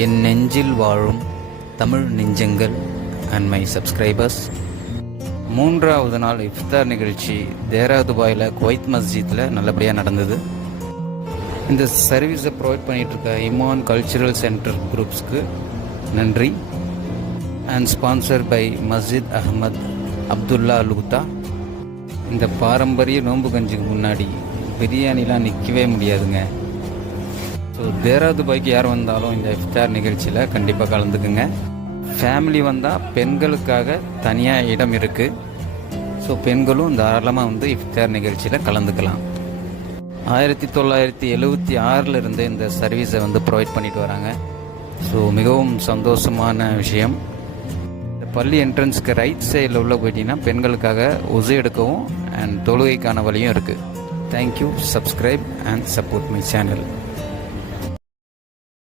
என் நெஞ்சில் வாழும் தமிழ் நெஞ்சங்கள் அண்ட் மை சப்ஸ்கிரைபர்ஸ், 3வது நாள் இஃப்தார் நிகழ்ச்சி தேரா துபாயில் குவைத் மஸ்ஜித்தில் நல்லபடியாக நடந்தது. இந்த சர்வீஸை ப்ரொவைட் பண்ணிகிட்ருக்க இமான் கல்ச்சுரல் சென்டர் குரூப்ஸ்க்கு நன்றி. அண்ட் ஸ்பான்சர் பை மஸ்ஜித் அஹ்மத் அப்துல்லா லூத்தா. இந்த பாரம்பரிய நோன்பு கஞ்சிக்கு முன்னாடி பிரியாணிலாம் நிற்கவே முடியாதுங்க. ஸோ தேரா துபாய்க்கு யார் வந்தாலும் இந்த இஃப்தார் நிகழ்ச்சியில் கண்டிப்பாக கலந்துக்குங்க. ஃபேமிலி வந்தால் பெண்களுக்காக தனியாக இடம் இருக்குது. ஸோ பெண்களும் தாராளமாக வந்து இஃப்தார் நிகழ்ச்சியில் கலந்துக்கலாம். 1976 இருந்து இந்த சர்வீஸை வந்து ப்ரொவைட் பண்ணிட்டு வராங்க. ஸோ மிகவும் சந்தோஷமான விஷயம். இந்த பள்ளி என்ட்ரன்ஸ்க்கு ரைட் சைடில் உள்ள போயிட்டீங்கன்னா பெண்களுக்காக உசு எடுக்கவும் அண்ட் தொழுகைக்கான வழியும் இருக்குது. Thank you. Subscribe and support my channel.